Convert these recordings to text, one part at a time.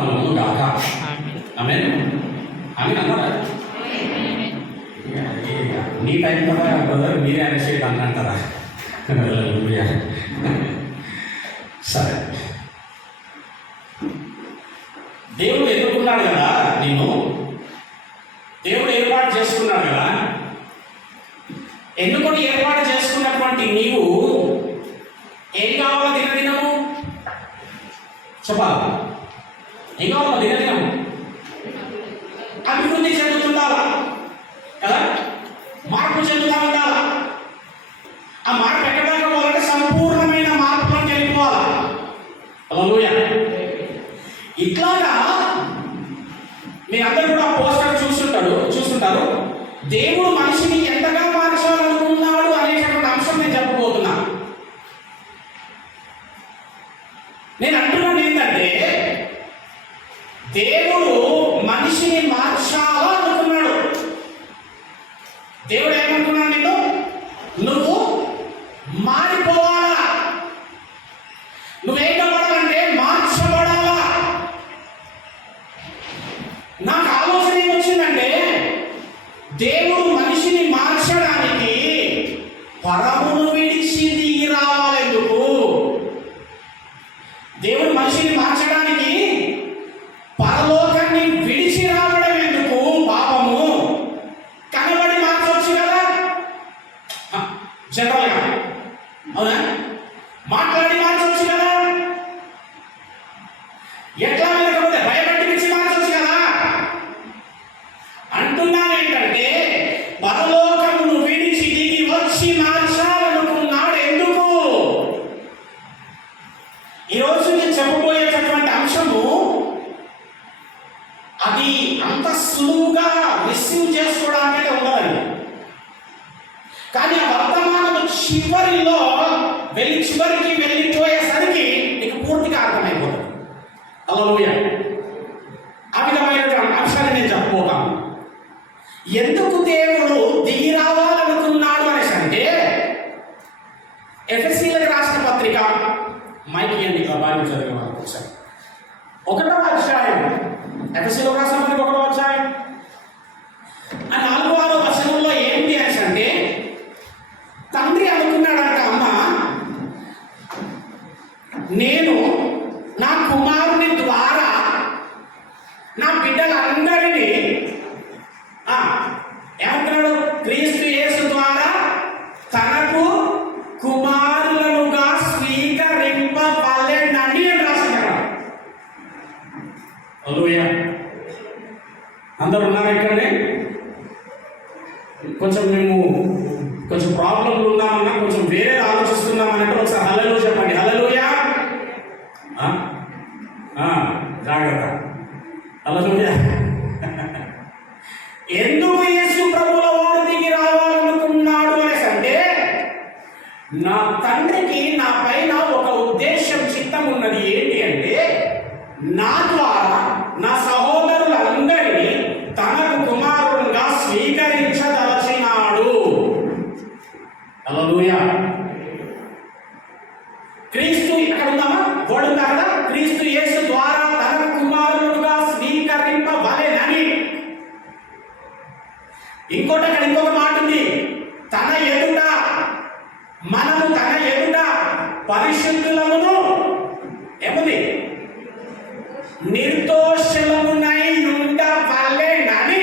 కలుగును గాక. ఆమేన్. ఆమేన్ అన్నారా? నీ టైం కదా బ్రదర్, మీరే అనేసేది అంటారా? సరే, దేవుడు ఎన్నుకున్నాడు కదా నేను, దేవుడు ఏర్పాటు చేసుకున్నాడు కదా. ఎన్నుకొని ఏర్పాటు చేసుకున్నటువంటి నీవు ఏం కావాలో దినదినము చెప్పాలి. ఏం కావాలో దినదినము అభివృద్ధి చెందుతుండాలా కదా, మార్పు చెందుతా ఉండాలా. ఆ మార్పు ఎక్కడ దాకా పోవాలంటే సంపూర్ణమైన మార్పులోకి వెళ్ళిపోవాలా. హల్లెలూయా. ఇట్లాగా మీరందరూ కూడా పోస్టర్ చూస్తుంటారు. దేవుడు మనిషిని ఎంతగా మార్చాలనుకున్నాడు అనేటటువంటి అంశం నేను చెప్పబోతున్నా. నేను అంటున్నాను ఏంటంటే, దేవుడు మనిషిని మార్చాలనుకున్నాడు. దేవుడు ఏమనుకున్నాడు? నేను నువ్వు మారిపోవాలా, నువ్వేం కావాలంటే మార్చబడాలా. నాకు ఆలోచన ఏమొచ్చిందంటే, దేవుడు మనిషిని మార్చడానికి పరమును విడిచి దిగి రావాలెందుకు? దేవుడు మనిషిని మార్చడానికి పరలోకాన్ని విడిచి రావడం ఎందుకు? పాపము కనబడి మార్చవచ్చు కదా జనరల్గా, అవునా? మాట్లాడి మార్చవచ్చు కదా, ఎట్లా లేకపోతే భయపడిపించి మార్చవచ్చు కదా. అంటున్నాను ఏంటంటే, పరలోకమును విడిచి దిగి వచ్చి మార్చాలనుకున్నాడు ఎందుకు? ఈరోజు నేను చెప్పబోయేటటువంటి అంశము అది అంత సులువుగా రిసీవ్ చేసుకోవడానికి ఉండదండి. కానీ ఆ వర్తమానము చివరికి వెళ్ళిపోయేసరికి నీకు పూర్తిగా అర్థమైపోతుంది. హల్లెలూయా. ఆ విధమైన అంశాన్ని నేను చెప్పబోతాను. ఎందుకు దేవుడు దిగి రావాలనుకున్నాడు అనేసి అంటే, ఎఫెసీయులకు రాసిన పత్రిక మైకి అండి బాగా చదివే వాళ్ళకి ఒకసారి 1వ అధ్యాయం, ఎఫెసీయులకు రాసిన పత్రిక 1వ అధ్యాయం 4వ వచనంలో ఏంటి అనేసి అంటే, తండ్రి అనుకున్నాడంట, అమ్మ నేను నా కుమారుని ద్వారా నా బిడ్డలందరినీ ఏమంటున్నాడు? క్రీస్తు యేసు ద్వారా తనకు కుమారులనుగా స్వీకరింపవలెనని రాసినాడు. హల్లెలూయా. అందరూ ఉన్నారు ఇక్కడే? మేము కొంచెం ప్రాబ్లంలు ఉన్నామన్నా, కొంచెం వేరే ఆలోచిస్తున్నామన్నట్టు ఒకసారి హల్లెలూయా చెప్పండి. హల్లెలూయా. జాగ్రత్త. హల్లెలూయా. ఎందుకు యేసు ప్రభువుల వారు దిగి రావాలనుకున్నాడు అనేసి అంటే, నా తండ్రికి నా పైన ఒక ఉద్దేశం, చిత్తం ఉన్నది. ఏంటి అంటే, నా ద్వారా నా సహోదరులందరినీ తనకు కుమారుడుగా స్వీకరించదలచినాడు. హల్లెలూయా. క్రీస్తు ఇక్కడ ఉందామా? గోడుందా కదా? క్రీస్తు యేసు ద్వారా తనకు కుమారుడుగా స్వీకరింపవలెనని. ఇంకొక మాట ఉంది, తన ఎదుట మనము తన ఎదుట పరిశుద్ధులమును ఏముంది నిర్దోషులమునై ఉండవలెనని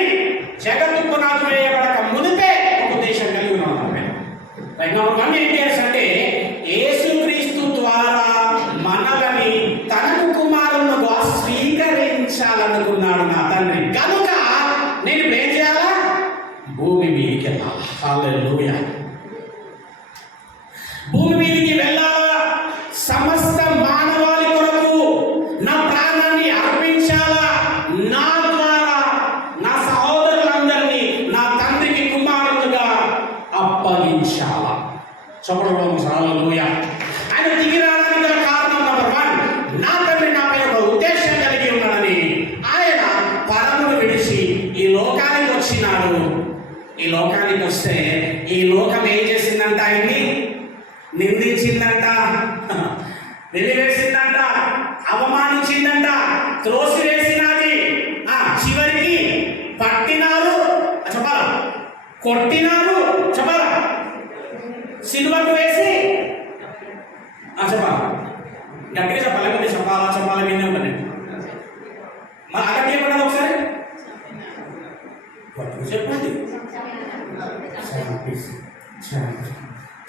జగత్తు పునాది వేయబడక మునిపే ఒక ఉద్దేశం కలిగి ఉన్నాం. ఏం చేస్తారంటే, యేసుక్రీస్తు ద్వారా మనలని తనకు కుమారునిగా స్వీకరించాలనుకున్నాడు నా తండ్రి. కనుక నేను ఏం చేయాలా? భూమి మీదకి వెళ్ళాలి. హల్లెలూయా. భూమి మీదకి వెళ్ళాలా, సమస్త మానవాళి కొరకు నా ప్రాణాన్ని అర్పించాలా, నా ద్వారా నా సహోదరులందరినీ నా తండ్రికి కుమారులుగా అప్పగించాలా. చెప్పడం హల్లెలూయా. ఆయన దిగి రావడానికి గల కారణం నెంబర్ 1, నా తండ్రి నాపై ఒక ఉద్దేశం కలిగి ఉన్నాడని. ఆయన పరమును విడిచి ఈ లోకానికి వచ్చినాడు. ఈ లోకానికి వస్తే ఈ లోకం ఏం చేసిందంట? ఆయన్ని నిందించిందంట, వెలివేసిందంట, అవమానించిందంట, త్రోసివేసిందంట. కొట్టినారు, చెప్పాలా? సిలువకు వేసి చెప్పాలా? గట్టిగా చెప్పాలి, లేకపోతే చెప్పాలా వినే ఉంటాను. మరి అక్కడ ఏమన్నది ఒకసారి చెప్పండి.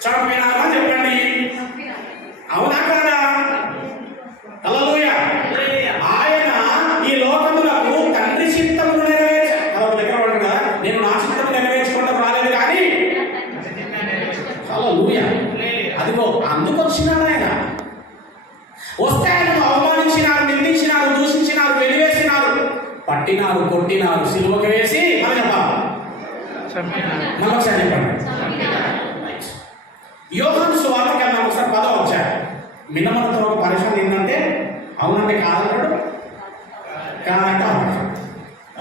చంపినారా చెప్పండి. అవునా కాదా? హల్లెలూయా. ఆయన ఈ లోకములకు తండ్రి చిత్తమును దగ్గర ఉంటాడు కదా, నేను నా చిత్తము నెరవేర్చుకుంటూ రాలేదు కానీ హల్లెలూయా. అదిగో అందుకు వచ్చినాడు ఆయన. వస్తే ఆయనను అవమానించినారు, నిందించినారు, దూషించినారు, వెలివేసినారు, పట్టినారు, కొట్టినారు, సిలువకు వేసి మనం చెప్పాలి. మరొకసారి చెప్పండి. యోహాను సువార్త కన్నా ఒకసారి 10వ అధ్యాయం. మిన్నమనతో ఒక పరిశ్రమ ఏంటంటే అవునంటే కాదన్నాడు, కాదంటే అవును.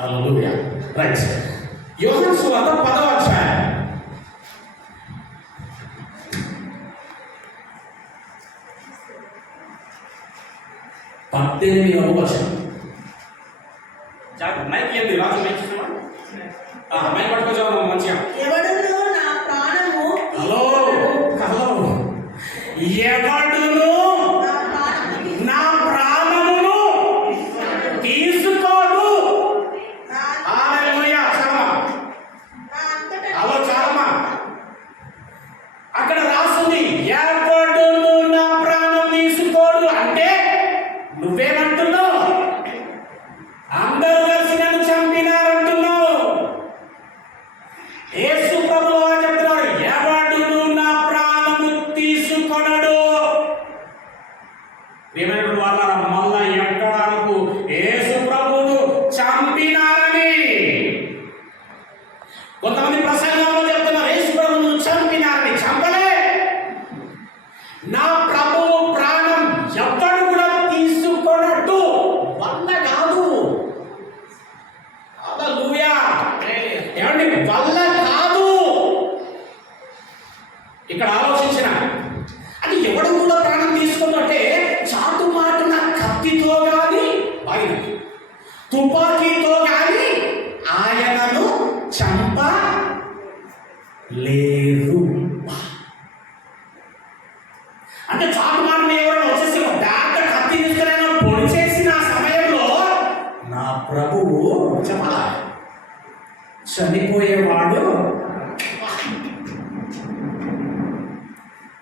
హల్లెలూయా. రైట్. యోహాను సువార్త 10వ అధ్యాయం 18వ వచనం. మైక్ ఏంది రాజు మైక్ మైక్ పట్టుకోవచ్చు మంచిగా. ఎవడును నా ప్రాణము హలో ఎవడును నా ప్రాణమును తీసుకోడు. హల్లెలూయా. హలో చాలమ్మా. అక్కడ రాస్తుంది ఎవడును నా ప్రాణం తీసుకోడు అంటే నువ్వేమంటున్నావు? అందరూ కలిసి నన్ను చంపినారంటున్నావు. యేసు ప్రభువు చెప్తున్నారు ఎవడును నా ప్రాణము తీసుకొనడు. ఏమైనటువంటి వాళ్ళ మళ్ళా ఎక్కడకు యేసు ప్రభువును చంపినారని కొంతమంది ప్రసంగంలో చెప్తున్నారు. యేసు ప్రభువును చంపినారని. చంపలే. నా ప్రభువు ప్రాణం ఎవ్వడు కూడా తీసుకొనట్టు వల్ల కాదు. హల్లెలూయా. ఏమండి వల్ల కాదు. ఇక్కడ ఆలోచించిన అంటే ఎవడు కూడా ప్రాణం తీసుకున్నట్టే చాటు మాటున కత్తితో కానీ ఆయన తుపాకీతో కానీ ఆయనను చంపలేదు. అంటే చాటు మాటను ఎవరైనా వచ్చేసి డాక్ట కత్తి తీసుకురైనా పొడి చేసిన సమయంలో నా ప్రభువు చెప్పాలా చనిపోయేవాడు.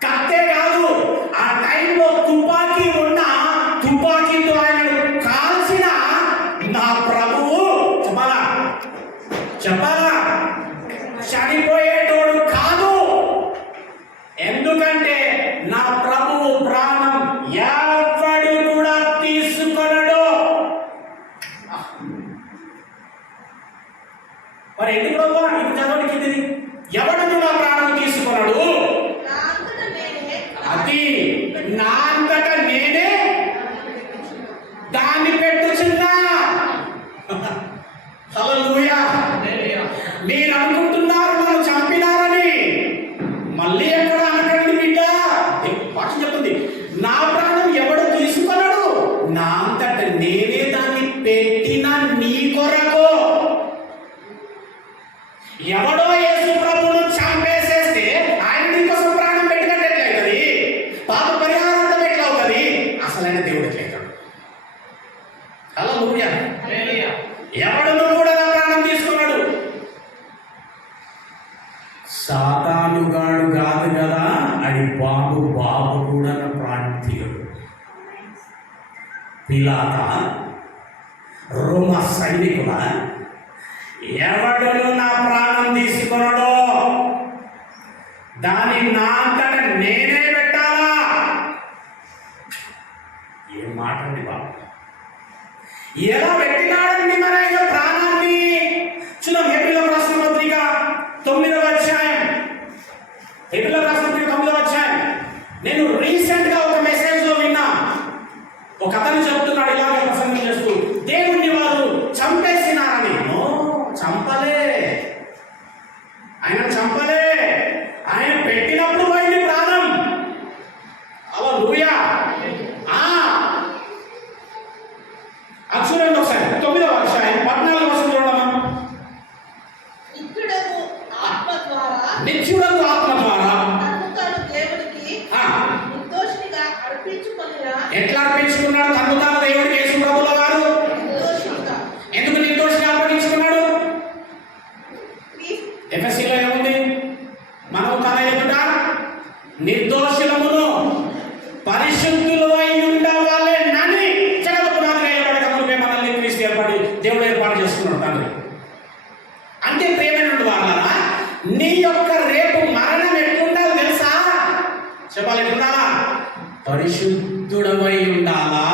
కత్తే కాదు, ఆ టైంలో తుపాకీ ఉన్న తుపాకీతో ఆయనను కాల్చిన నా ప్రభువు చెప్పాలా చనిపోయేటోడు కాదు. ఎందుకంటే నా ప్రభువు ప్రాణం ఎవడు కూడా తీసుకొనడు. మరి ఎందుకు ఇప్పుడు చదవడానికి ఎవడు నా ప్రాణం తీసుకొనడు. అది నా అంతట నేనే దాన్ని పెట్టుచున్నా. హల్లెలూయా. మీరు అనుకుంటున్నారు నన్ను చంపినారని. మళ్ళీ ఎక్కడ అనకండి బిడ్డ. వాక్యం చెప్తుంది నా ప్రాణం ఎవడు తీసుకున్నాడు, నా అంతట నేనే దాన్ని పెట్టిన నీ కొరకు. ఎవడో యేసు ప్రభువును చంపేసేస్తే ఆయన నీకోసం ప్రాణం పెట్టినట్టు ఎట్లయితుంది? పాప పరిహారార్థం ఎట్లా అవుతుంది? అసలైన దేవుడు ఎట్లయితాడు? హల్లెలూయా. ఎవడును కూడా నా ప్రాణం తీసుకున్నాడు. సాతానుగాడు కాదు కదా, అది బాబు కూడా నా ప్రాణం తీయడు. పిలాత రోమ సైనికుల ఎవడును నా ప్రాణం తీసుకున్నాడో దాన్ని నా అంతట నేనే పెట్టాలా. ఏం మాట అండి బాబు. ఎలా పెట్టినాడండి మన ఆయన ప్రాణాన్ని? చూద్దాం. హెబ్రీయులకు రాసిన పత్రిక 9వ అధ్యాయం. హెబ్రీయులకు రాసిన పత్రిక 9వ అధ్యాయం. నేను రీసెంట్ గా ఒక మెసేజ్ లో విన్నా. ఒక అతను చెప్తున్నాడు ఇలాగే ప్రసంగం చేస్తూ, దేవుణ్ణి వారు చంపేసినారని. చంపలే. ఆయన చంపలే. ఆయన పెట్టినప్పుడు పోయింది ప్రాణం. హల్లెలూయా. చూడండి ఒకసారి 9వ అధ్యాయం దేవుడు ఏర్పాటు చేసుకున్నాడు తండ్రి. అంటే ప్రేమైన వాళ్ళరా, నీ యొక్క రేపు మరణం ఎట్లుండాలి తెలుసా? చెప్పాలి, ఎట్లుండాలా? పరిశుద్ధుడవై ఉండాలా,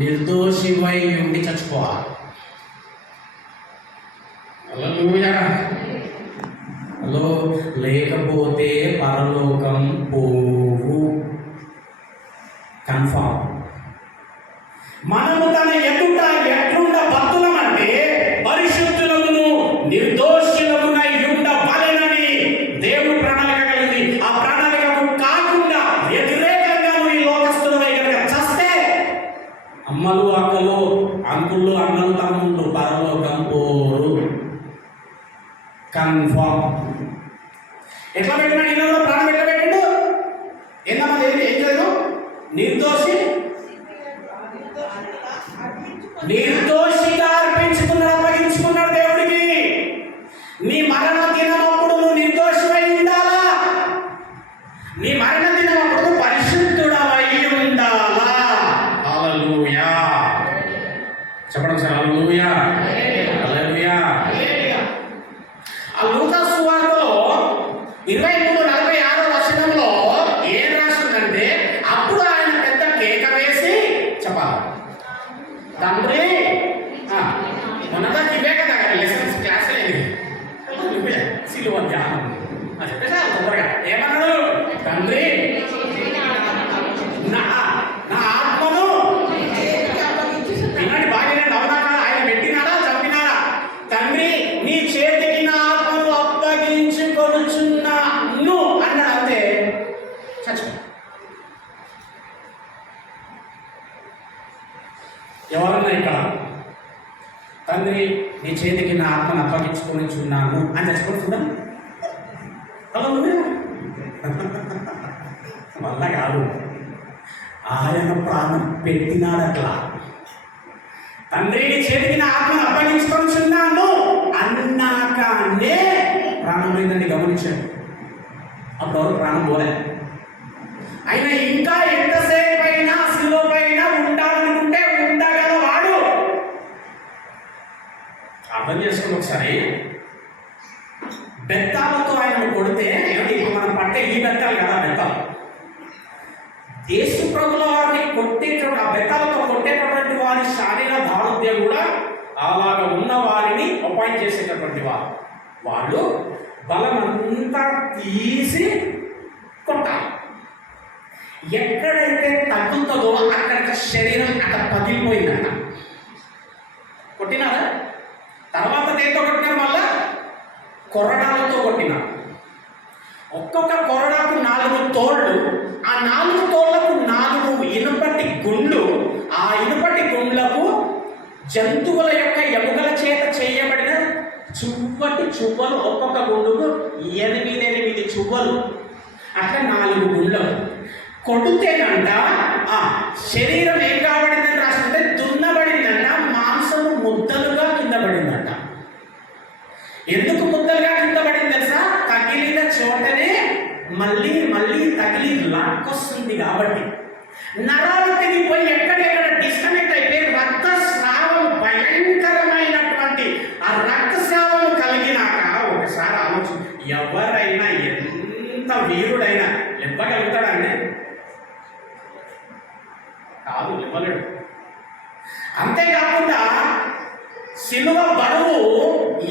నిర్దోషివై ఉండి చచ్చిపోవాలి. హలో, లేకపోతే పరలోకం పోవు, కన్ఫామ్. మనము తన ఎదుట ఎట్లుండ భక్తులమంటే పరిశుద్ధులమును నిర్దోషులమునై ఉండవలెనని దేవుడు ప్రణాళిక కలిగింది. ఆ ప్రణాళికకు కాకుండా వ్యతిరేకంగా నువ్వు ఈ లోకస్తులమై కనుక చస్తే అమ్మలు అక్కలు అంకుళ్ళు అన్నలు తమ్ముళ్ళు పరలోకం పోరు, కన్ఫామ్. ఎట్లా పెట్టినాడు? ఈయన కూడా ప్రాణం ఎట్లా పెట్టిండు? ఏందమ్మా ఏం చేయదు? నిర్దోషిగా అర్పించుకున్నాడు, అప్పగించుకున్నాడు దేవుడికి. నీ మరణ దినమప్పుడు నువ్వు నిర్దోషమై ఉండాలా, నీ మరణ దినమప్పుడు పరిశుద్ధుడవై ఉండాలా. హల్లెలూయా చెప్పడం సార్, హల్లెలూయా హల్లెలూయా. ఆ లూకా సువార్తలో 23:46 ఏం రాస్తుందంటే, అప్పుడు ఆయన పెద్ద కేక వేసి చెప్పాలి, తండ్రి మొన్నదా ఇవే కదా లెసన్స్ క్లాస్ సిలువ ధ్యానం చెప్పేసా తొందరగా. ఏమన్నాడు? తండ్రి నా ఆత్మను వినండి బాగా, అవునాక ఆయన పెట్టినాడా చంపినాడా? తండ్రి నీ చేతికి నా ఆత్మను అప్పగించుకొనుచున్నాను అన్నాడు. అంతే, చచ్చిపో. ఎవరన్నా ఇక్కడ తండ్రి నీ చేతికి నా ఆత్మను అప్పగించుకొనుచున్నాను అని చచ్చిపోయి చూడండి. వల్ల కాదు, ఆయన ప్రాణం పెట్టినాడు అట్లా. తండ్రి నీ చేతికి నా ఆత్మను అప్పగించుకొనుచున్నాను అన్నాకనే ప్రాణం పోయిందని గమనించాడు. అప్పుడు ప్రాణం పోలే. ఆయన ఇంకా ఎంతసేపు అయినా శిలువ పైన ఉండాలనుకుంటే ఉండగలవాడు. అర్థం చేసుకుని ఒకసారి, బెత్తాలతో ఆయన కొడితే ఏమిటి? ఇప్పుడు మనం పట్టే ఈ బెత్తాలు కదా బెత్తాలు. యేసు ప్రభుల వారిని కొట్టేటువంటి, ఆ బెత్తాలతో కొట్టేటటువంటి వారి శారీర దారుణ్యం కూడా అలాగా ఉన్న వారిని అపాయింట్ చేసేటటువంటి వారు. వాళ్ళు బలమంతా తీసి కొట్టాలి. ఎక్కడైతే తగ్గుతుందో అక్కడ శరీరం అక్కడ పగిలిపోయిందన్న. కొట్టినారా? తర్వాత దేంతో కొట్టినారు? మళ్ళా కొరడాలతో కొట్టినారు. ఒక్కొక్క కొరడాకు 4 తోళ్ళు, ఆ 4 తోళ్లకు 4 ఇనుపటి గుండ్లు, ఆ ఇనుపటి గుండ్లకు జంతువుల యొక్క ఎముకల చేత చేయబడిన చువ్వటి చువ్వలు, ఒక్కొక్క గుండుకు 8 చువ్వలు, అట్లా 4 గుండ్లు కొడితేనంట శరీరం ఏం కాబడిందని రాస్తుంటే దున్నబడిందంట, మాంసము ముద్దలుగా కింద పడిందంట. ఎందుకు ముద్దలుగా కింద పడింది తెలుసా? తగిలిన చోటనే మళ్ళీ మళ్ళీ తగిలి లాక్కొస్తుంది కాబట్టి. నరాలు తెగిపోయి ఎక్కడెక్కడ డిస్కనెక్ట్ అయిపోయి రక్తస్రావం, భయంకరమైనటువంటి ఆ రక్తస్రావం కలిగినాక ఒకసారి ఆలోచన, ఎవరైనా ఎంత వీరుడైనా ఇవ్వగలుగుతాడండి? కాదు, ఇవ్వలేడు. అంతేకాకుండా సిలువ బరువు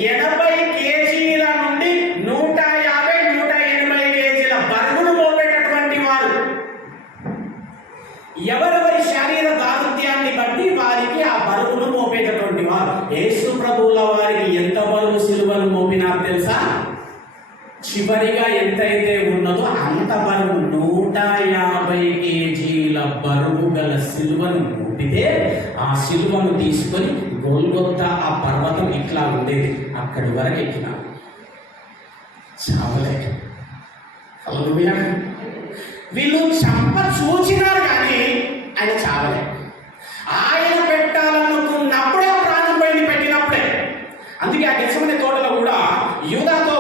80 కేజీల నుండి 150-180 కేజీల బరువును మోపేటటువంటి వారు. ఎవరెవరి శరీర దారుణ్యాన్ని బట్టి వారికి ఆ బరువును మోపేటటువంటి వారు. యేసు ప్రభువుల వారికి ఎంత బరువు సిలువను మోపినారు తెలుసా? చివరిగా ఎంతైతే ఉన్నదో అంత బరువు, 150 కేజీల బరువు గల సిలువను మోపితే ఆ సిలువను తీసుకొని గోల్గొత్తా ఆ పర్వతం ఇట్లా ఉండేది, అక్కడి వరకు ఎక్కినా చావలే. హల్లెలూయా. వీళ్ళు చంప చూచినారు కానీ ఆయన చావలే. ఆయన పెట్టాలనుకున్నప్పుడే ప్రాణం పోయింది, పెట్టినప్పుడే. అందుకే ఆ గెత్సేమనే తోటలో కూడా యూదాతో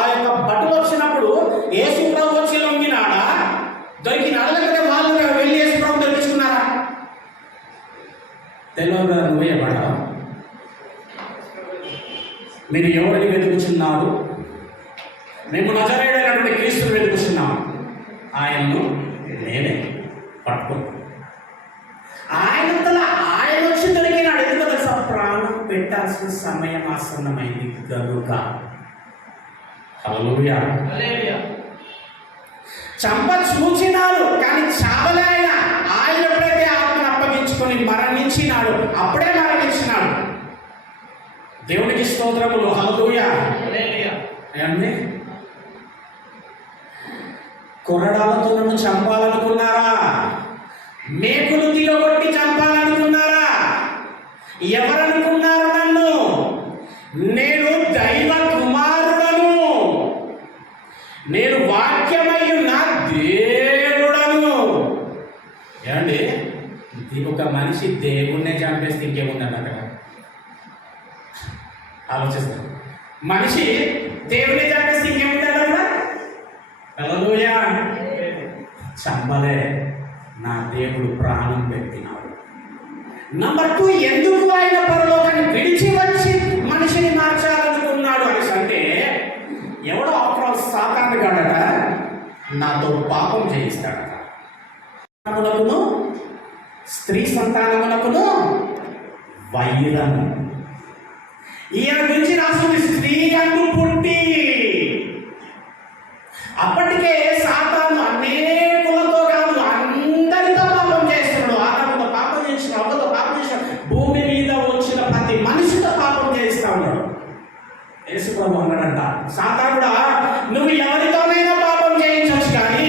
ఆ యొక్క బట్టలు వచ్చినప్పుడు యేసు ప్రభు వచ్చి లొంగినాడా, దొరికినాడా, లేకపోతే వాళ్ళు వెళ్ళి యేసు ప్రభు దొరికించుకున్నారా? తెలియదు కదా. నువ్వే పడ్డావు. మీరు ఎవరిని వెతుకుచున్నారు? మేము నజరేయుడైనటువంటి క్రీస్తుని వెతుకుచున్నాము. ఆయనను నేనే పట్టుకో. ఆయన వచ్చి దొరికినాడు. ఎందుకు తెలుసా? ప్రాణం పెట్టాల్సిన సమయం ఆసన్నమైంది కనుక. హల్లెలూయా. చంప చూచినాడు కానీ చావలే. ఆయన ఎప్పుడైతే ఆత్మను అప్పగించుకొని మరణించినాడు, అప్పుడే మరణించినాడు. దేవునికి స్తోత్రములు. హల్లెలూయా. ఏమండి? కొరడాలతో నన్ను చంపాలనుకున్నారా? మేకులు దిగొట్టి చంపాలనుకున్నారా? ఎవరనుకున్నారు నన్ను? నేను దైవ కుమారుడను, నేను వాక్యమయ్యున్న దేవుడను. ఏమండి? ఒక మనిషి దేవుణ్ణే చంపేస్తే ఇంకేముందండి అక్కడ? ఆలోచిస్తాను. మనిషి దేవుణ్ణి చంపేస్తే ఇంకేముందండి అక్కడ? హల్లెలూయా. చంపలే, నా దేవుడు ప్రాణం పెట్టినాడు. నంబర్ 2, ఎందుకు ఆయన పరలోకాన్ని విడిచి వచ్చి మనిషిని మార్చాలనుకున్నాడు అనేసి అంటే, ఎవడో ఆఫ్టర్ సాతాను గాడట నాతో పాపం చేయిస్తాడట. స్త్రీ సంతానమునకును వైరం. ఈయన గురించి రాస్తుంది, స్త్రీ అంటూ పుట్టి. అప్పటికే సాతాను అనేకులతో కాదు అందరితో పాపం చేస్తున్నాడు. ఆదాముతో పాపం చేసిన, అవ్వతో పాపం చేసిన, భూమి మీద వచ్చిన ప్రతి మనిషితో పాపం చేస్తా ఉన్నాడు. యేసు ప్రభు అన్నాడంట, సాతానుడా, నువ్వు ఎవరితోనైనా పాపం చేయించవచ్చు కానీ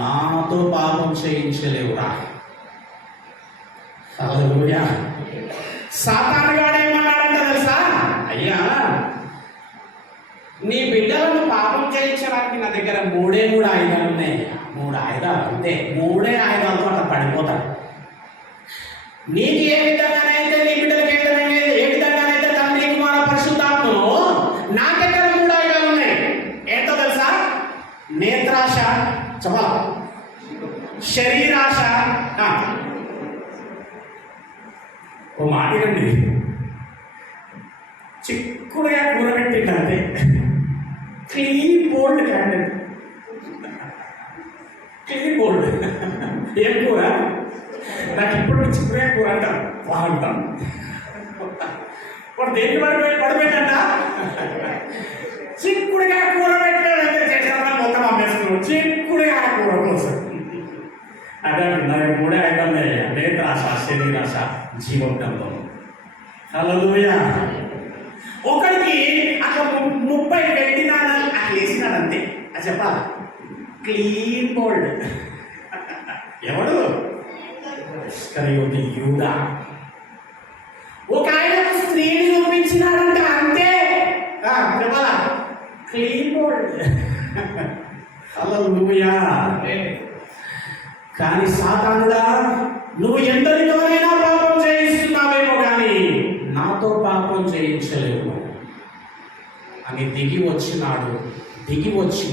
నాతో పాపం చేయించలేవురా. హల్లెలూయా. సాతానుగాడు ఏమన్నాడంట తెలుసా? అయ్యా, నీ బిడ్డలను పాపం చేయించడానికి నా దగ్గర మూడు ఆయుధాలు ఉన్నాయి. 3 ఆయుధాలు అంతే. 3 ఆయుధాలతో అట్లా పడిపోతాడు. నీకు ఏ విధంగానైతే నీ బిడ్డలకి ఏ విధంగానైతే తండ్రి కుమార పరిశుద్ధాత్మను, నాకెక్కడ 3 ఆయుధాలు ఉన్నాయి. ఏంటో తెలుసా? నేత్రాశ, చెప్పాల, శరీరాశ. ఓ మాట్లాడండి, చిక్కుడుగా కూరబెట్టిందంటే clean bold candle. Clean bold ఏం కూర? నాకు ఇప్పుడు చిక్కుడుగా కూర అంటాను, బాగుంటాను. వాడు దేనికి పడిపెట్టంట? చిక్కుడుగా కూర పెట్టాడంటే చేసిన మొత్తం అమ్మేసుకున్నాడు. చిక్కుడుగా కూర కోసం అదే 3 ఐటమ్లే: నేత్రాశ, శరీరాశ, జీవోద్దంతం. హల్లెలూయా. ఒకడికి అట్లా 30 పెట్టినానని అట్లా వేసినాడంతే. అది చెప్పాలి, క్లీన్ బోల్డ్. ఎవడు? ఇస్కరియోతు యూదా. ఒక ఆయన స్త్రీని చూపించినాడంటే అంతే. చెప్పాలా, క్లీన్ బోల్డ్. హల్లెలూయా. కానీ సాతానుడా, నువ్వు ఎందరితోనైనా పాపం చేయిస్తున్నావేమో కానీ నాతో పాపం చేయించలేవు అని దిగి వచ్చినాడు. దిగి వచ్చి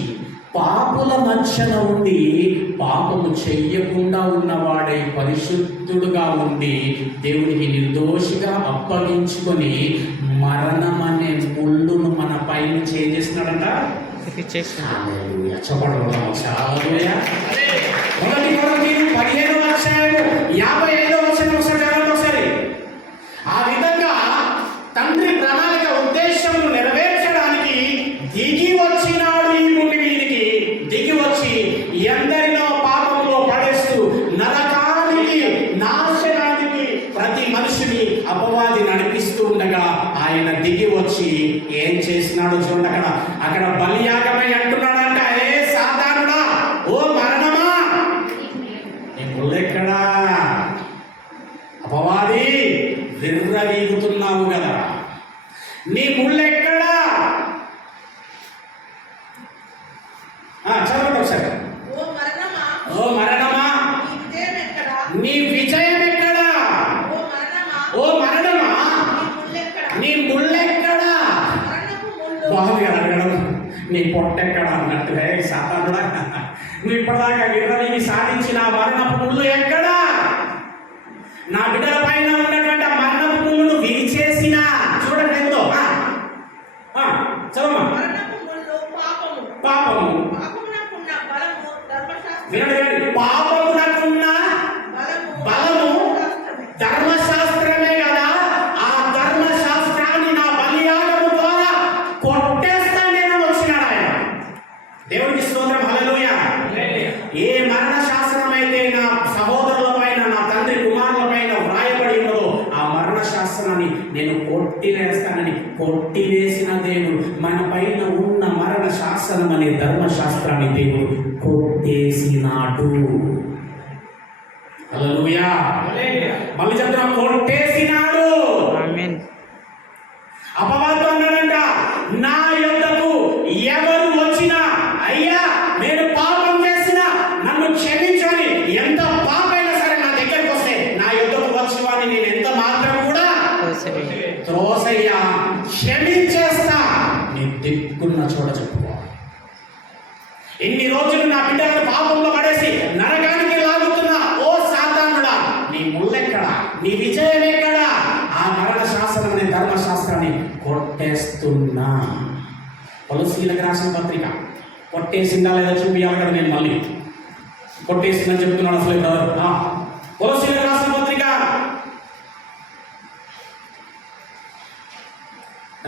పాపుల మధ్యన ఉండి పాపము చెయ్యకుండా ఉన్నవాడే పరిశుద్ధుడుగా ఉండి దేవునికి నిర్దోషిగా అప్పగించుకొని మరణమనే ముళ్ళును మన పైన చేసినాడంట. మొదటి కొరింథీయులు 15వ అధ్యాయము 55వ వచనం ఒకసారి. ఆ విధంగా తండ్రి ప్రణాళిక ఉద్దేశమును నెరవేర్చడానికి దిగి వచ్చినాడు ఈ భూమి మీదికి. దిగి వచ్చి ఎందరినో పాపంలో పడేస్తూ నరకానికి, నాశనానికి ప్రతి మనిషిని అపవాది నడిపిస్తూ ఉండగా ఆయన దిగి వచ్చి ఏం చేసినాడు చూడండి. అక్కడ బలియాగమై అంటున్నాడంట, ఏ సాతానుడా, ఓ మరణమా, నీ ముళ్ళెక్కడా? అపవాది, విర్రవీగుతున్నావు కదా, నీ ముళ్ళెక్కడా? చదవండి ఒకసారి. ఓ మరణమా, నీ విజయం ఎక్కడా? ఓ మరణమా, నీ ముళ్ళెక్కడా? బాగుంది కదా అడగడం. నీ పొట్టెక్కడ అన్నట్టుగా సాతానుడా, నువ్వు ఇప్పటిదాకా విర్రవీగి సాధించిన మరణపు ముళ్ళు ఎక్కడా? నా బిడ్డల పైన ఉన్నటువంటి మరణపు ముళ్ళను విరిచేసిన చూడండి ఎంతో శాపాన్ని నేను కొట్టివేస్తానని కొట్టివేసిన దేవుడు మన పైన ఉన్న మరణ శాసనం అనే ధర్మశాస్త్రాన్ని దేవుడు కొట్టేసినాడు. హల్లెలూయా. మళ్ళీ చెప్తాం, కొట్టేసినాడు. అపవాదు అన్నాడంట, నా యొద్దకు ఎవరు వచ్చినా, అయ్యా నేను పాపం చేసినా నన్ను క్షమించాలి, ఎంత పాపైనా సరే నా దగ్గరికి వస్తే నా యొద్దకు వచ్చిన వాడిని నేను ఎంత మాత్రం కూడా త్రోసయ్యా, క్షమించేస్తా. నీ దిక్కున్న చోట చెప్పుకో. ఇన్ని రోజులు నా బిడ్డలను పాపంలో పడేసి నరకానికి లాగుతున్నా ఓ సాతానుడా, నీ ముళ్ళెక్కడా, నీ విజయం ఎక్కడా? ఆ మరణ శాస్త్రం అనే ధర్మశాస్త్రాన్ని కొట్టేస్తున్నా. కొలస్సీలకు రాసిన పత్రిక కొట్టేసిందా లేదా చూపియాలి కదా. నేను మళ్ళీ కొట్టేసిందని చెప్తున్నాను అసలు బ్రదర్. కొలస్సీలకు రాసిన పత్రిక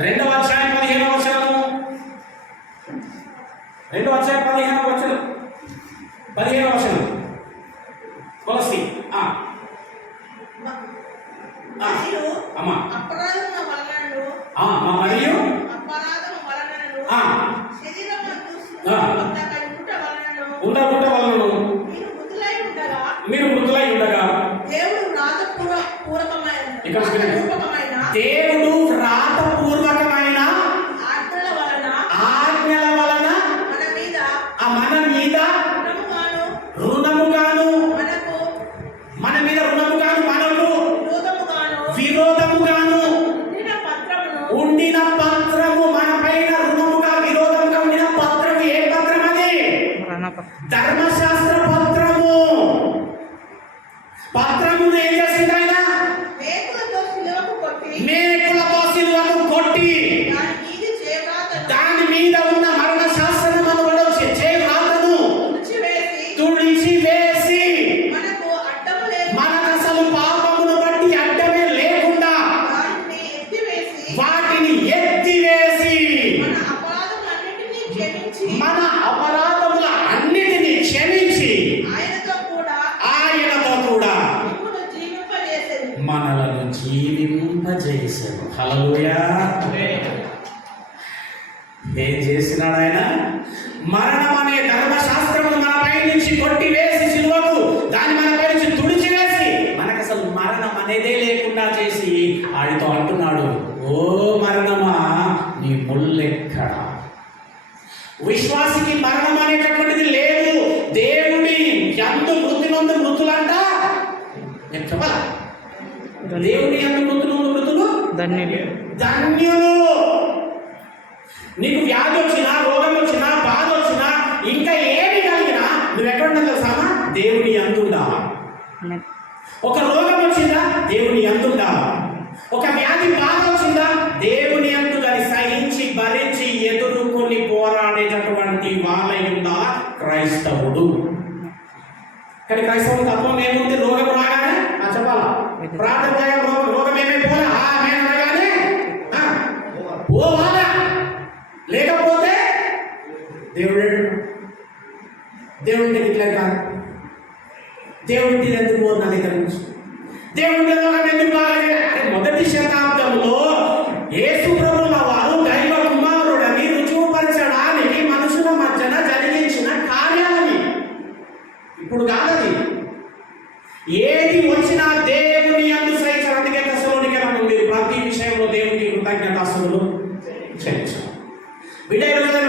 2వ అధ్యాయం 15వ వచనము. 2వ అధ్యాయం 15వ వచనం. 15వ వచనం కొలస్సీ. మరియు అమ్మా అపరాధము వలనను మరియు అపరాధము వలనను శరీరమందు ఉండకుంట వలనను మీరు మృతులై ఉండగా దేవుడు వ్రాతపూర్వకమైన ఆజ్ఞల వలన మన మీద రుణముగాను మనకు విరోధముగాను ఉండిన పత్రము, మన పైన రుణముగా విరోధముగా ఉండిన పత్రము. ఏ పత్రం అది? ధర్మశాస్త్ర పత్రము. పత్రమును ఏం చేసింది ఆయన? మేకులతో సిలువకు కొట్టి దాని మీద ఉన్న మరణ శాస్త్రము అనబడే చేవ్రాతను తుడిచివేసి మనకు అసలు పాపమును బట్టి అడ్డమే లేకుండా వాటిని ఎత్తివేసి మన అపరాధముల అన్నిటినీ క్షమించి ఆయనతో కూడా మనలను జీవింపజేశాడు. హల్లెలూయా. ఏం చేసినాడు ఆయన? మరణం అనే ధర్మశాస్త్రమును మన పై నుంచి కొట్టివేసి సిలువకు దాన్ని మన పై నుంచి తుడిచివేసి మనకు అసలు మరణం అనేదే లేకుండా చేసి ఆయనతో అంటున్నాడు, ఓ మరణమా నీ ముల్లెక్కడ? విశ్వాసికి మరణం అనేటటువంటిది లేదు. దేవుని యందు మృతులందు మృతులంట చెప్పాల. దేవుని యందు మృతులు ధన్యులు. నీకు వ్యాధి వచ్చినా, రోగం వచ్చినా, బాధ వచ్చినా, ఇంకా ఏమి కలిగినా నువ్వు ఎక్కడున్నా తెలుసామా? దేవుని యందు ఉండావా. ఒక రోగం వచ్చిందా? దేవుని యందు ఉండావా. ఒక వ్యాధి బాధ వచ్చిందా? దేవుని యందు దాన్ని సహించి భరించి ఎదుర్కొని పోరాడేటటువంటి వాళ్ళై ఉండాలా క్రైస్తవుడు. కానీ క్రైస్తవుడు తత్వం ఏముంది? రోగం రాగానే చెప్పాలా, ప్రార్థన చేయాలి. రోగం ఏమైపోలే అనగానే పోవాలా. లేకపోతే దేవుడి ఇట్లా కాదు. దేవుడి ఎందుకు నా దగ్గర నుంచి దేవుడి ఎందుకు బాగా? మొదటి శతాబ్దంలో యేసు ప్రభువుల వారు దైవ కుమారుడని రుజువుపరచడానికి మనుషుల మధ్యన జరిగించిన కార్యాలని. ఇప్పుడు కాదది. ఏది వచ్చినా దేవుని యందు సహించడానికి తెస్సలోనికైనా ఉంది. ప్రతి విషయంలో దేవునికి కృతజ్ఞతాస్తుతులు చెల్లించాలి. బిడ్డ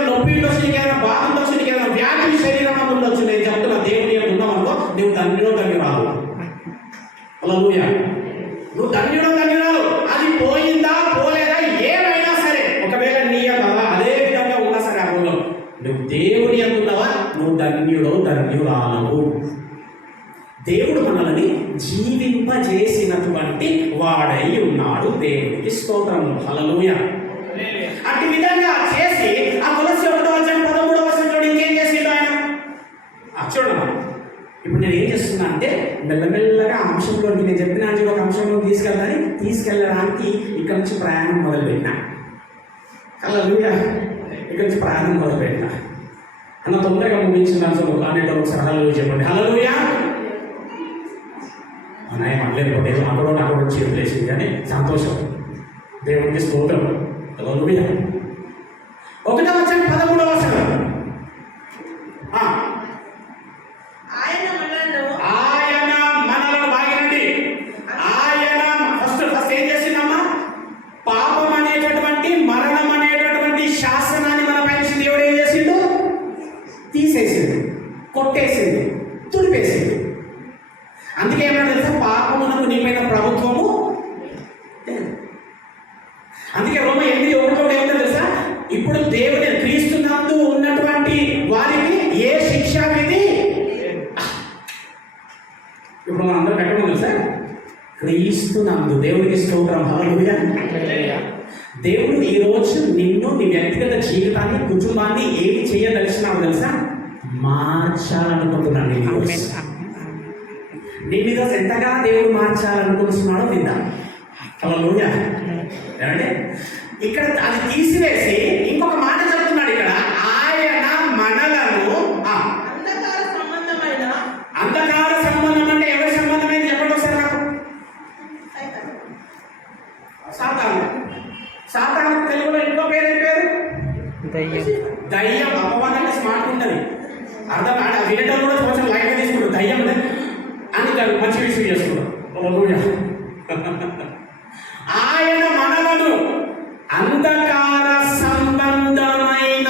నొప్పి ఉండొచ్చు, నీకైనా బాధ ఉండొచ్చు, నీకైనా వ్యాధి శరీరం ఉండొచ్చు. నేను చెప్తున్నా, దేవుని యందు ఉన్నామనుకో నువ్వు ధన్యురాలు. హల్లెలూయా. నువ్వు ధన్యురాలు. అది పోయిందా పోలేదా ఏమైనా సరే, ఒకవేళ నీ వల్ల అదే విధంగా ఉన్నా సరే ఆ రోజులో నువ్వు దేవుని యందు ఉన్నావా, నువ్వు ధన్యురాలవు. దేవుడు మనల్ని జీవింపజేసినటువంటి వాడై ఉన్నాడు. దేవునికి స్తోత్రము. హల్లెలూయా. అట్టి విధంగా చేసి ఆ కొలస్సీ 1:13 వచనంలో ఇంకేం చేసిండు ఆయన? చూడమ్మా, ఇప్పుడు నేను ఏం చేస్తున్నా అంటే మెల్లమెల్లగా అంశంలోకి, నేను చెప్పిన ఒక అంశంలో తీసుకెళ్ళడానికి ఇక్కడ నుంచి ప్రయాణం మొదలుపెట్టినా. హల్లెలూయా. ఇక్కడ నుంచి ప్రయాణం మొదలుపెట్టినా. అన్న తొందరగా ముగించిన అంశం అనేటప్పుడు ఒకసారి హల్లెలూయా చెప్పండి. హల్లెలూయా. అన్నయ్య మళ్ళీ అక్కడ చేతులు వేసింది కానీ సంతోషం. దేవుడికి స్తోత్రం. హల్లెలూయా. 1వ వచనం 13వ వచనం. ఆయన మనలను బాగినండి. ఆయన ఫస్ట్ ఏం చేసిందమ్మా? పాపం అనేటటువంటి మరణం అనేటటువంటి శాసనాన్ని మన పైన దేవుడు ఏం చేసిండు? తీసేసిండు, కొట్టేసింది, తుడిపేసింది. అందుకే ఏమన్నా తెలుసా? పాపమునకు నీపైన ప్రభుత్వము. అందుకే రోమ 8:1 ఏమిటో తెలుసా? ఇప్పుడు దేవుని క్రీస్తునందు ఉన్నటువంటి వారికి ఏ శిక్ష విధి. ఇప్పుడు మనం అందరం ఎక్కడ తెలుసా? క్రీస్తునందు. దేవుడికి స్తోత్రం. హల్లెలూయా. దేవుడు ఈ రోజు నిన్ను, నీ వ్యక్తిగత జీవితాన్ని, కుటుంబాన్ని ఏమి చేయదలిచినావు తెలుసా? మార్చాలనుకుంటున్నాను. నీ మీద ఎంతగా దేవుడు మార్చాలనుకుంటున్నాడో విందాం. హల్లెలూయా. ఏమంటే ఇక్కడ అది తీసివేసి ఇంకొక మాట చెప్తున్నాడు. ఇక్కడ ఆయన మనలను అంధకార సంబంధం అంటే ఎవరి సంబంధమైంది చెప్పండి ఒకసారి నాకు. సాతాను తెలుగులో ఇంకో పేరు ఏం పేరు? దయ్యం. అపవాదాన్ని స్మార్ట్ ఉంటుంది, అర్థం వినటం కూడా కొంచెం లైట్ గా తీసుకుంటారు. దయ్యం అని మంచి విషయం చేసుకుంటారు. ఆయన మనలను అంధకార సంబంధమైన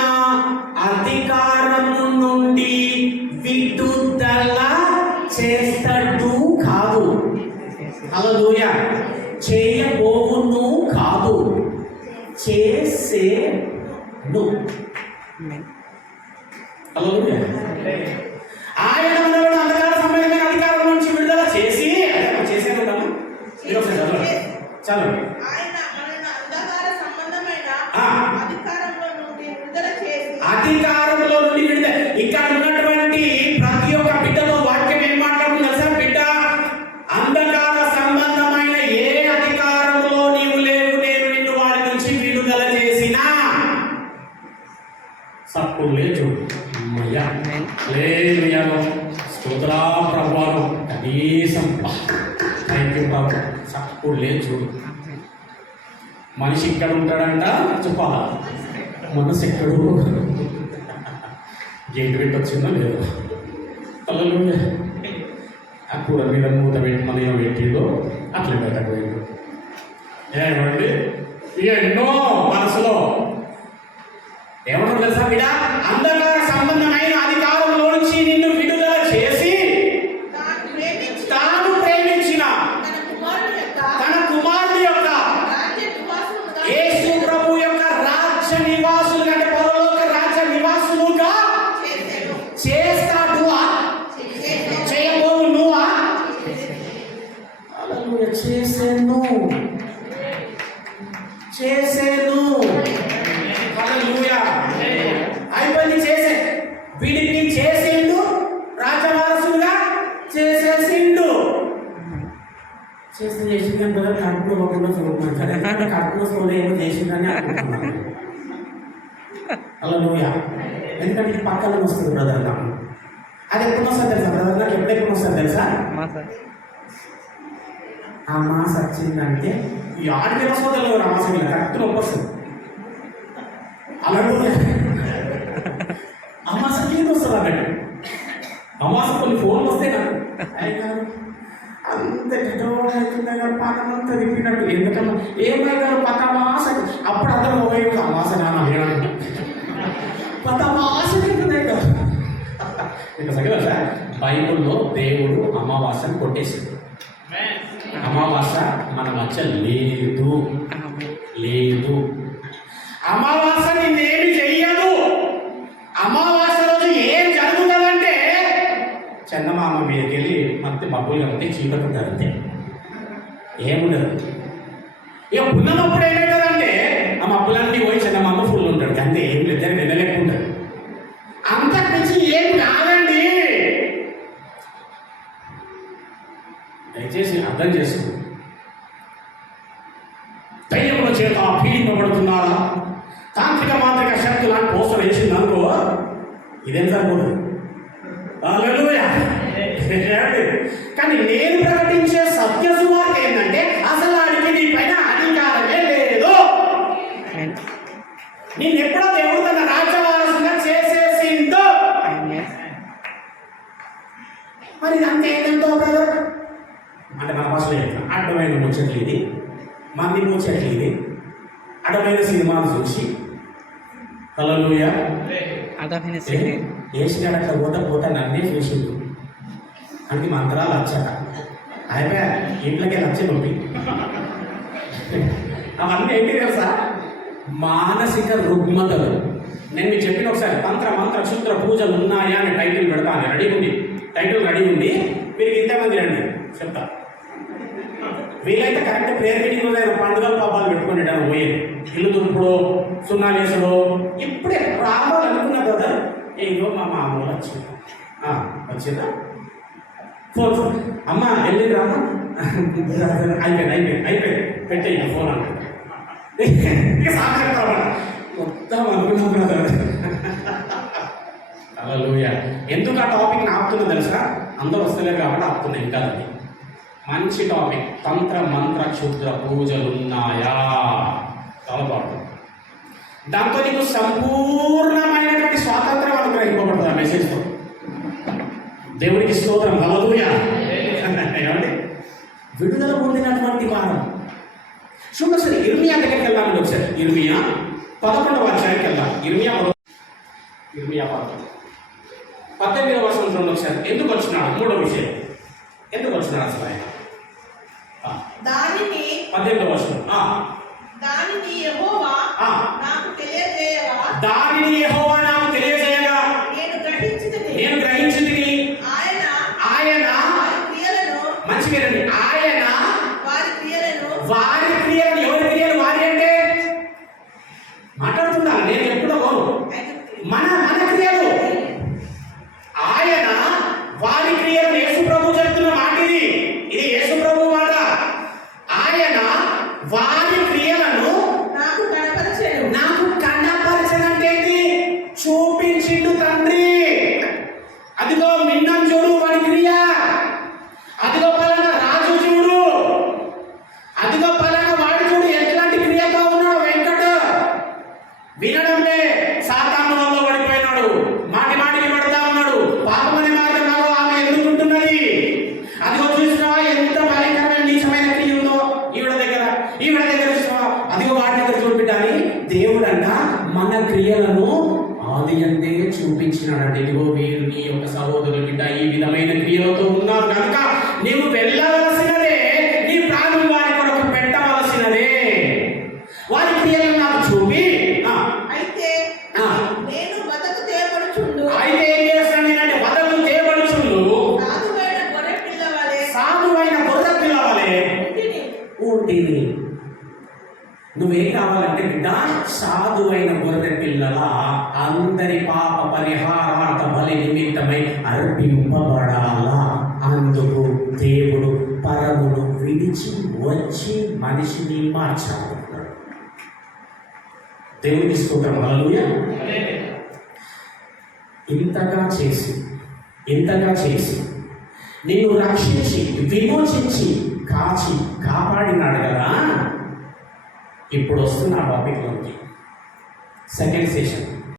అధికారము నుండి విడుదల చేస్తూ కాదు. హల్లెలూయా. చేయబోవును కాదు, చేసేను. హల్లెలూయా. ఆయన మనలను అంధకార సంబంధమైన అధికారం నుంచి విడుదల చేసి చేసేను. చలో. అధికారంలో నుండి విడుదల. ఇక్కడ ఉన్నటువంటి ప్రతి ఒక్క బిడ్డలో వాక్యం ఏం మాట్లాడుతుంది తెలుసా? బిడ్డ, అంధకార సంబంధమైన ఏ అధికారంలో నీవు లేవు, నేను నిన్ను వారి నుంచి విడుదల చేసిన. సప్పు లేదు లేదు స్తోత్రా ప్రభువాను కనీసం థ్యాంక్ యూ బాబు. సప్పు లేదు. మనిషి ఇక్కడ ఉంటాడంట చెప్పాలా? మనసు ఎక్కడు. గేట్ పెట్టి వచ్చిందో లేదు. హల్లెలూయా. ఆ కూర మీద మూత పెట్టి మన ఏమో పెట్టిందో అట్లా పెట్టకపోయిందో ఏమండి. ఎన్నో మనసులో ఏమన్నా తెలుసా? బిడ్డ, అంధకార సంబంధమైన అధికారంలో నుంచి నిన్ను విడుదల చేసి తాను ప్రేమించిన తన కుమారుడి యొక్క యేసు ప్రభు యొక్క రాజ్య నివాసులుగా, అంటే పరలోక రాజ్య నివాసులుగా చేస్తాడు. చేయబోవును. హల్లెలూయా. చేసేను. హల్లెలూయా. అయిపోయింది. చేసే వీడికి చేసిండు, రాజవారసులుగా చేసేసిండు. చేసిందని బ్రదర్ కడుపులో పోకుండా చూడుతున్నాను సరే. కడుపులో సోలు ఏమో చేసిందని అనుకుంటున్నాను. హల్లెలూయా. ఎందుకంటే ఇది పక్కన వస్తుంది బ్రదర్ నాకు. అది ఎప్పుడు వస్తుంది తెలుసా బ్రదర్? నాకు ఎప్పుడెప్పుడు వస్తుంది తెలుసా? ఆ మాస వచ్చిందంటే ఈ ఆడికి వస్తుంది ఆ మాసం ఇలా కరెక్ట్ నొప్పి వస్తుంది. అలాగే అమాసకి ఏది వస్తుంది అన్నట్టు. అమాస కొన్ని ఫోన్లు వస్తాయి నాకు. అంత అవుతుంది గారు పాఠం అంతా తిప్పినట్టు. ఎందుకన్నా ఏమై గారు పత మాస అప్పుడు అందరూ పోయి అమాస నాన్న పత మాస కదా. బైబుల్లో దేవుడు అమావాస్యను కొట్టేసింది. అమావాస్య మన మధ్య లేదు. అమావాస్య నిన్నేమి చెయ్యదు. అమావాస్య రోజు ఏం జరుగుతుందంటే చందమామ మీదకి వెళ్ళి మధ్య మబ్బులుగా ఉంటే చీకటి ఉంటుంది, అంతే, ఏముండదు. ఇక పున్నప్పుడు ఏమవుతుందంటే ఆ మబ్బులన్నీ పోయి చందమామ ఫుల్ ఉంటాడు, అంతే, ఏం లేదు, నిలలేకుంటాడు. అంతకు మించి ఏం కాదండి. దయచేసి అర్థం చేసుకో. దయ్యముల చేత పీడింపబడుతున్నారా? తాంత్రిక మాంత్రిక శక్తులు అని పోస్టర్ వేసింది అనుకో, ఇదేం సరిపోదు. హల్లెలూయా. కానీ నేను ప్రకటించే సత్య సువార్త ఏంటంటే అసలు ఆడికి నీ పైన అధికారమే లేదు. ఇది అంతే ఏంటో బ్రదర్ అంటే మన భాషలో చెప్తాం. అడ్డమైన ముచ్చట్లు ఇది, మంది ముచ్చట్లు ఇది, అడ్డమైన సినిమాలు చూసి హల్లెలూయా వేసినాడు అట్లా పోతా నన్నే చూసిండు అంటే మంత్రాలు వచ్చాక అయిపోయా ఇంట్లోకి వచ్చే నొప్పి. అవన్నీ ఏంటి తెలుసా? మానసిక రుగ్మతలు. నేను మీకు చెప్పిన ఒకసారి తంత్ర మంత్ర క్షుద్ర పూజలు ఉన్నాయా అని టైటిల్ పెడతాను. రెడీ ఉంది, టైటిల్ రెడీ ఉంది. మీరు ఇంతమంది రండి చెప్తా. వీలైతే కరెక్ట్ ప్రేయర్ మీటింగ్ రోజు పండుగలు పాపాలు పెట్టుకునేటాను పోయేది. ఇల్లు దుప్పుడు సున్నాలు వేసుడు ఇప్పుడే రావాలనుకున్నా కదా. ఏదో మా మామూలు వచ్చిందా ఫోన్ అమ్మ వెళ్ళి రామా అయిపోయింది పెట్టేయి ఫోన్ అన్న సాక్షాత్తావా మొత్తం అనుకున్నా. హల్లెలూయా. ఎందుకు ఆ టాపిక్ ఆపుతున్నా తెలుసా? అందరూ వస్తలేరు కాబట్టి ఆపుతున్నా. ఇంకా మంచి టాపిక్. తంత్ర మంత్ర క్షుద్ర పూజలు ఉన్నాయా? చాలా బాగుంటుంది. దాంతో నీకు సంపూర్ణమైనటువంటి స్వాతంత్రం అనుగ్రహింపబడుతుంది ఆ మెసేజ్తో. దేవుడికి స్తోత్రం. హల్లెలూయా. ఏమండి విడుదల పొందినటువంటి వారం చూడండి. సరే ఇర్మియా దగ్గరికి వెళ్ళాలని ఒకసారి. ఇర్మియా 11వ అధ్యాయానికి వెళ్దాం. ఇర్మియా 18వ వచనం చూడండి ఒకసారి. ఎందుకు వచ్చినాడు? మూడో విషయం, ఎందుకు వచ్చినాడు అసలు ఆయన? దానిని 18వ వచనం. దానిని యెహోవా నాకు తెలియజేయగా నేను గ్రహించితిని. ఆయన మంచి పేరండి. ఆయన వారి క్రియలను ఎవరి క్రియలు? వారి అంటే మాట్లాడుతున్నా నేను ఎప్పుడో మన క్రియలు. ఆయన వారి క్రియలను యేసు ప్రభు చెప్తున్న మాట ఇది యేసు ప్రభు మాట. ఆయన వారి క్రియలను నాకు కనపరచనంటే చూపించిండు తండ్రి. అదిగో మిన్నం చూడు వాడి క్రియ, అదిగో పలానా రాజు చూడు, అదిగో పలానా వాడు చూడు ఎట్లాంటి క్రియతో ఉన్నాడు వెంకట. వినడంలే సాతాను వల్ల పడిపోయినాడు, మాటికి పడతా ఉన్నాడు. పాపమనే మార్గంలో ఆమె ఎదుర్కొంటున్నది. అదిగో చూసినావా ఎంత భయంకరమైన నీచమైన క్రియ ఉందో ఈవిడ దగ్గర చూసినావా? అదిగో వాడి దగ్గర చూపిద్దాని దేవుడంట మన క్రియలను ఆది అంతే చూపించినాడంటే. ఇదిగో వీరు నీ యొక్క సహోదరుల బిడ్డ ఈ విధమైన క్రియలతో ఉన్నారు కనుక నీవు వెళ్ళవలసినదే, నీ ప్రాణం వారి కొరకు పెట్టవలసినదే. వారి క్రియలను నాకు చూపి అయితే ఏం చేస్తాను నేనంటే వదకు తేబడుచుండు సాధువైన గొర్రె పిల్ల వలె ఉంటిని. నువ్వేం కావాలంటే బిడ్డ సాధువైన గొర్రె పిల్లల అందరి పాప పరిహారార్థ బలి నిమిత్తమై అర్పింపబడాలా. అందుకు దేవుడు పరమును విడిచి వచ్చి మనిషిని మార్చాలనుకున్నాడు. దేవునికి స్తోత్రం. హల్లెలూయా. ఇంతగా చేసి నిన్ను రక్షించి విమోచించి కాపాడినాడు కదా. ఇప్పుడు వస్తున్న ఆ టాపిక్లోకి సెకండ్ సెషన్.